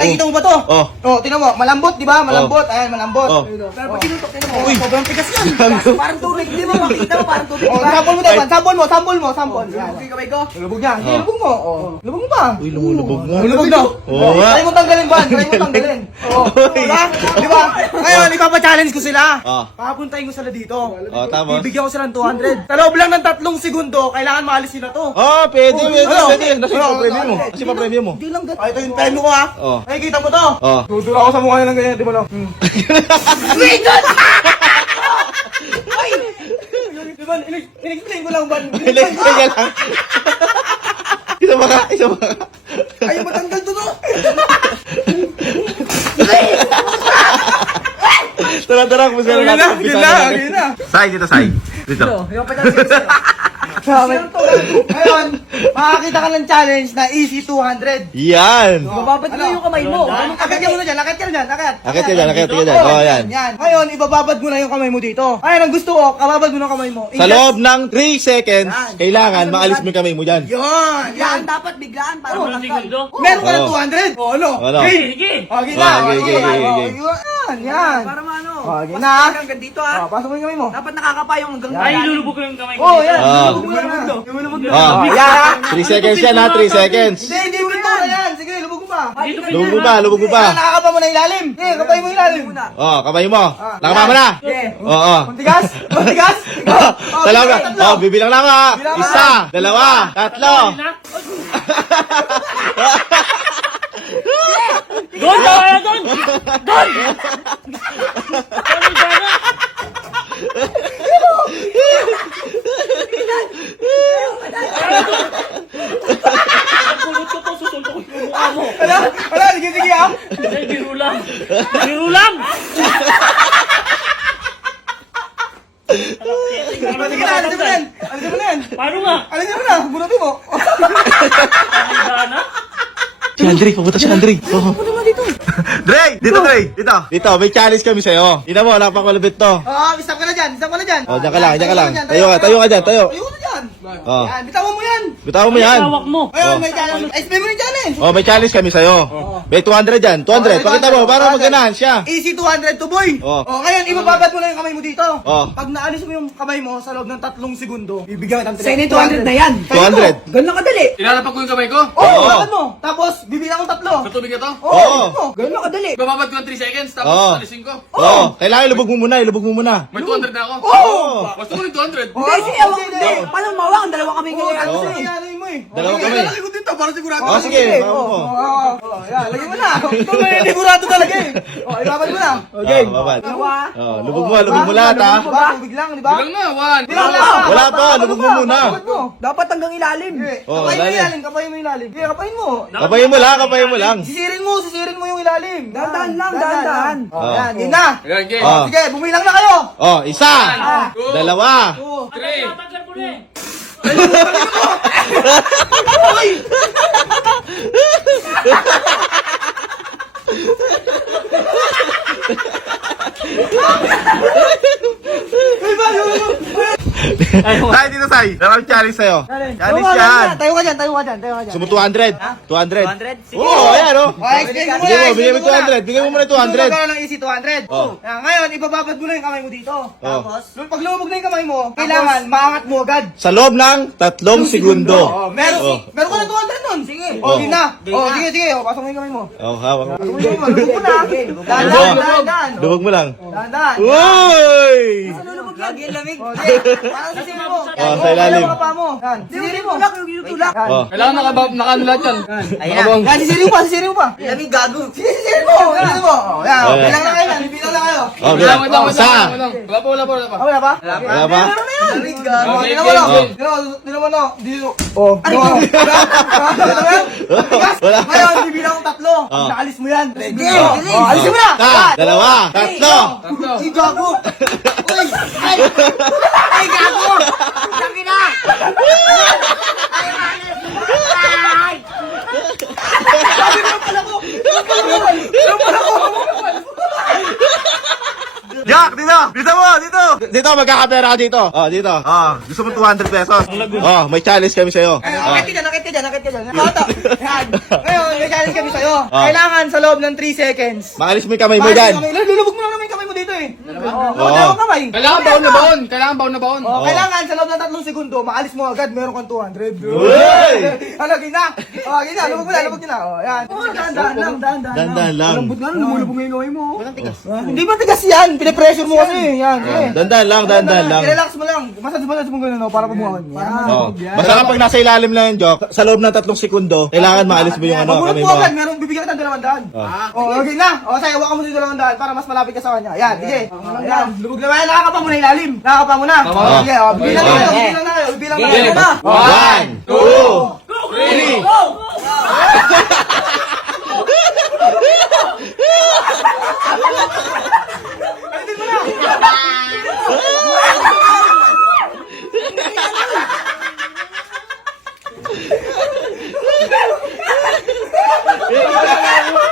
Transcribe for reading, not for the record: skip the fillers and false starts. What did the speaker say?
Nakikita mo ba to? Tingnan mo, malambot, di ba? Malambot, ayan, malambot. Pero pag tinutok, tingnan mo, sobrang tigas yan. Parang tubig, di ba? Makikita mo, parang tubig. Sample mo tayo, sample mo. Lubog yung kamay ko. Lubog niya, sige, lubog mo. Lubog mo ba? Uy, lumulubog nga. Lubog na. Try mo tanggalin ba? Di ba? Ngayon, ipapa-challenge ko sila. Papuntahin ko sila dito. Tapos? Bibigyan ko sila ng 200. Sa loob lang ng 3 segundo, kailangan maalis sila to. Pwede. Nasa yung premium mo. Kasi pa premium mo. Hindi lang ganito. Ito yung time ko ha. Nakikita mo to? Dudura ako sa mukha niya ng ganyan, di ba lang? Wait! Ay! Di ba, in-explain ko lang ba? Kaya lang. Isa ba ka? Ayaw matanggal to no? Tara, kung saan natin. Sige na. Sai, dito, Sai. Dito. Yung pa-challenge ko ngayon, makakita ka ng challenge na easy 200. Yan. Ibababad mo yung kamay mo. Akit ka muna dyan, akit ka dyan. Akit ka dyan. Yan. Ngayon, ibababad mo na yung kamay mo dito. Ngayon, ang gusto ko, kababad mo na yung kamay mo. Sa loob ng 3 seconds, kailangan maalis mo yung kamay mo dyan. Yan. Dapat biglaan para matanggal. Meron ka ng 200. Ano? Ano? Sige. Okay na. Yan. Para maano. Okay na. Hanggang dito ah. Pasok mo yung kamay mo. Dapat nakakapayong hanggang Ay, lulubog ko yung kamay ko. Oh, yan. Lumulubog na. Yan. 3 seconds yan ha, 3 seconds. Hindi mo ito na yan. Sige, lubog mo pa. Lubog mo pa. Nakakapa mo na ilalim. Sige, kapay mo ilalim. Kamay mo. Nakapa mo na. Oo. Matigas? Talaga. Bibilang lang ha. 1, 2, 3. Doon! Doon! Doon! Pulot ko to, susuntok ko yung mukha mo. Wala, sige ah. Ay, biro lang. Biro lang! Sige na, alisin mo na yan. Paano nga? Alisin mo na, bunutin mo. Pakinggan na? Si Andre, papunta si Andre. Dre! Dito. Dito, may challenge kami sa'yo. Ina mo, napakalabit to. Stop ka na dyan. Diyan ka lang. Tayo ka dyan. Tayo ka na dyan. Yan, bitawan mo yan. Bitawan mo yan. Hawak mo. Ayun, may challenge. Explain mo yung challenge. May challenge kami sa'yo. May 200 dyan. 200. Pakita mo, para maganahan siya. Easy 200 to boy. Ngayon, ibababad mo na yung kamay mo dito. Pag naalis mo yung kamay mo sa loob ng 3 segundo, bibigyan ka ng 200 na yan. 200. Ganun kadali. Ilalapag ko yung kamay ko? Bakit mo? Tapos, bibilang ko 3. Sa tubig na to? Ganun kadali. Bababad ko ng 3 seconds, tapos alisin ko. Kailangan ilubog mo muna. May 200 na ako? Gusto ko yung 200. Hindi, sige, awak. Paano mawak? Ang dalawa kami ngayon. Dalawa kami. Lalaki ko dito para sigurado. Sige. Yan, lagyan mo na. Ito may sigurado talaga eh. Ibabad mo na. Okay. Babad. Lubog mo lahat ha. Tubig lang, di ba? Bilang na, 1. Wala pa, lubog mo muna. Dapat hanggang ilalim. Kapayin mo ilalim. Sige, kapayin mo. Kapayin mo lang. Sisirin mo yung ilalim. Dahan lang, dahan. Yan, yun na. Okay. Sige, bumilang na kayo. 1, 2, 3. Tatanggal ko na eh. Tayo dito, Sai. Meron challenge sa'yo. Challenge yan. Tayo ka dyan. Sumo 200. 200. 200? Sige. Ayan o. Explain mo muna. Bigyan mo 200. Bigyan mo muna 200. Gusto mo ng easy 200. Ngayon, ibababad mo na yung kamay mo dito. Tapos, pag lumubog na yung kamay mo, kailangan maangat mo agad. Sa loob ng 3 segundo. Meron ka na 200 nun. Sige. Sige na. Sige. Pasok mo yung kamay mo. Hawak mo. Lubog mo na. Dahan. Lubog mo lang. Dahan. Uy! Lulubog yan, yan lamig. Parang sisirin mo. Sa ilalim. Wala pa mo. Yan. Sisirin mo. Yung tulak. Kailangan nakaano lahat yan. Ayan. Yan, sisirin mo pa. Lamig gago. Sisirin mo. Yan. Bilang na kayo yan. Bilang na kayo. Wait lang. Isa. Wala pa. Wala pa? Wala pa? Meron na yan. Lamig gago. Tingnan mo no. Tingnan mo no. Dito. Wala. Ngayon, bibilang ko 3. Naalis mo yan. Sige. Alisin mo na. 1, 2, 3. Ay, gago. Uy. Ay, gago! Sabi na! Ay! Sabi mo pala ko. Sabi mo pala ko. Yak, dito! Dito mo, dito! Dito, magkakapera ka dito. Oh, dito. Oh, gusto mo 200 pesos? Oh, may challenge kami sa'yo. Nakit ka dyan. Ito. Yan. Ngayon, may challenge kami sa'yo. Kailangan sa loob ng 3 seconds. Maalis mo yung kamay mo dyan. Lulubog mo lang naman yung kamay mo dito eh. Oo. Dalawang kamay. Kailangan baon na baon. Kailangan baon na baon. Kailangan sa loob ng 3 segundo, maalis mo agad, meron kang 200. Uy! Ano, gina? Gina, lubog mo na. Yan. Dandan lang. Lumulubog nga yung kamay mo. Hindi ba tigas yan? Pinipressure mo kasi. Yan. Dandan lang. I-relax mo lang. Massage mo gano'n para pumuhan. Oh. Basta kapag nasa ilalim lang yung joke, sa loob ng 3 segundo, kailangan maalis mo yung ano, Pag kamay mo mo. agad, meron bibigyan kita ng 200. Okay na. Sige, hawakan mo yung 200 para mas malapit ka sa kanya. Yan, sige. Yan, lubog na. Nakakapa mo na ilalim. Nakakapa mo na. Sige, bilang na kayo. Bilang na kayo. 1, 2, 3. Bilang na kayo.